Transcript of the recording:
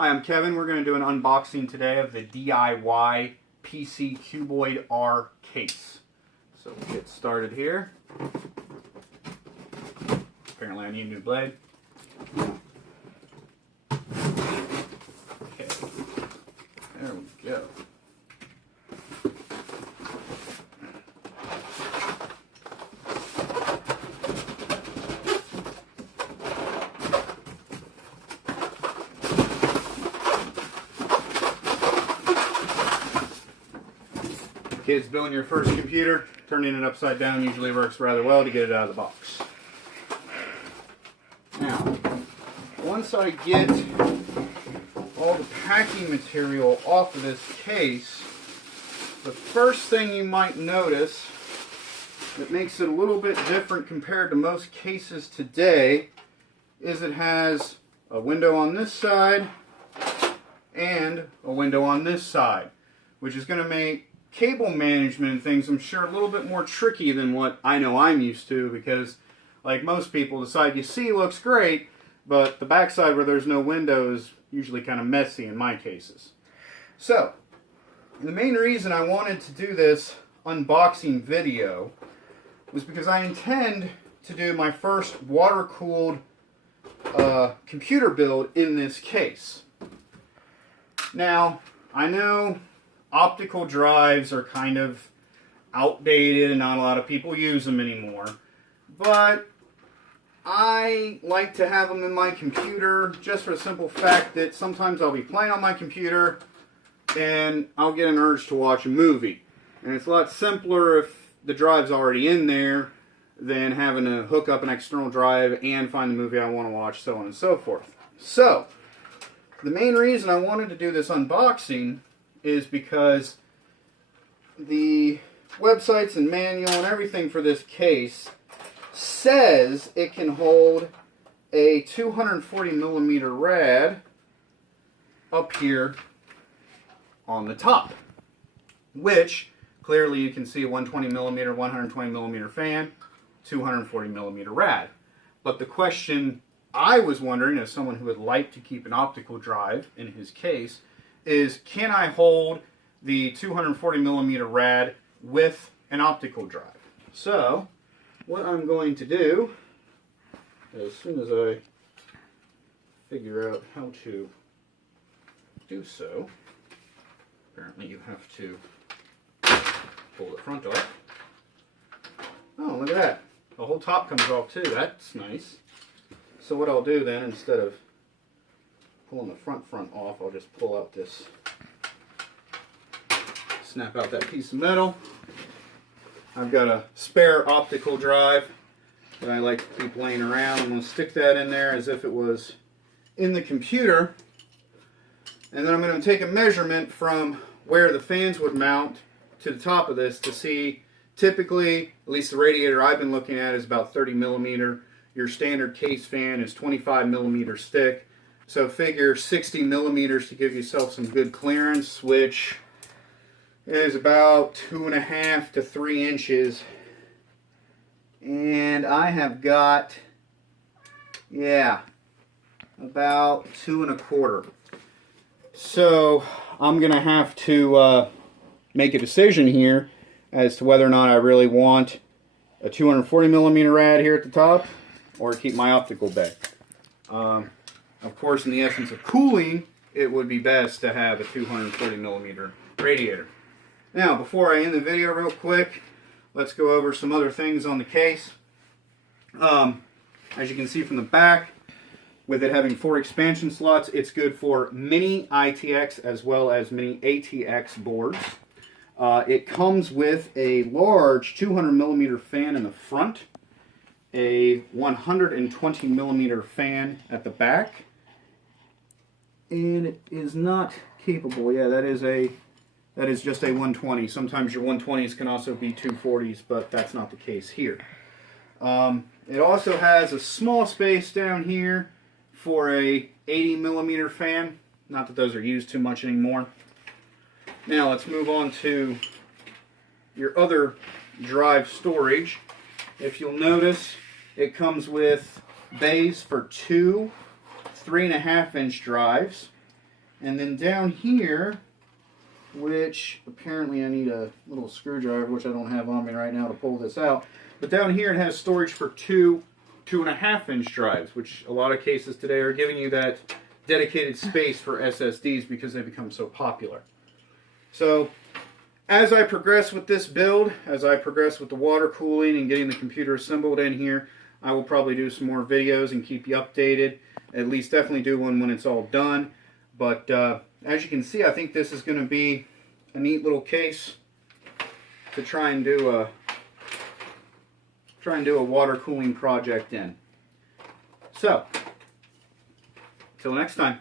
Hi, I'm Kevin. We're going to do an unboxing today of the DIYPC Cuboid-R Case. So we'll get started here. Apparently I need a new blade. Okay, there we go. Kids building your first computer, turning it upside down usually works rather well to get it out of the box. Now, once I get all the packing material off of this case, the first thing you might notice that makes it a little bit different compared to most cases today is it has a window on this side and a window on this side, which is going to make cable management and things, I'm sure, a little bit more tricky than what I know I'm used to, because like most people, the side you see looks great, but the back side where there's no window is usually kind of messy in my cases. So, the main reason I wanted to do this unboxing video was because I intend to do my first water-cooled computer build in this case. Now, I know optical drives are kind of outdated and not a lot of people use them anymore, but I like to have them in my computer just for the simple fact that sometimes I'll be playing on my computer and I'll get an urge to watch a movie, and it's a lot simpler if the drive's already in there than having to hook up an external drive and find the movie I want to watch, so on and so forth. So the main reason I wanted to do this unboxing is because the websites and manual and everything for this case says it can hold a 240 millimeter rad up here on the top, which clearly you can see a 120 millimeter, 120 millimeter fan, 240 millimeter rad. But the question I was wondering, as someone who would like to keep an optical drive in his case, is can I hold the 240 millimeter rad with an optical drive? So what I'm going to do, as soon as I figure out how to do so, apparently you have to pull the front off. Oh, look at that. The whole top comes off too. That's nice. So what I'll do then, instead of pulling the front off, I'll just pull out this, snap out that piece of metal. I've got a spare optical drive that I like to keep laying around. I'm going to stick that in there as if it was in the computer, and then I'm going to take a measurement from where the fans would mount to the top of this to see, typically, at least the radiator I've been looking at is about 30 millimeter. Your standard case fan is 25 millimeters thick. So figure 60 millimeters to give yourself some good clearance, which is about 2.5 to 3 inches. And I have got, yeah, about 2.25. So I'm going to have to make a decision here as to whether or not I really want a 240 millimeter rad here at the top or keep my optical bay. Of course, in the essence of cooling, it would be best to have a 240 millimeter radiator. Now, before I end the video real quick, let's go over some other things on the case. As you can see from the back, with it having 4 expansion slots, it's good for mini ITX as well as mini ATX boards. It comes with a large 200 millimeter fan in the front, a 120 millimeter fan at the back, and it is not capable. Yeah, that is just a 120. Sometimes your 120s can also be 240s, but that's not the case here. It also has a small space down here for a 80 millimeter fan. Not that those are used too much anymore. Now let's move on to your other drive storage. If you'll notice, it comes with bays for 2 3.5-inch drives And then down here, which apparently I need a little screwdriver, which I don't have on me right now to pull this out. But down here it has storage for 2.5-inch drives, which a lot of cases today are giving you that dedicated space for SSDs because they become so popular. So as I progress with this build, as I progress with the water cooling and getting the computer assembled in here, I will probably do some more videos and keep you updated. At least definitely do one when it's all done. But as you can see, I think this is going to be a neat little case to try and do a water cooling project in. So, till next time.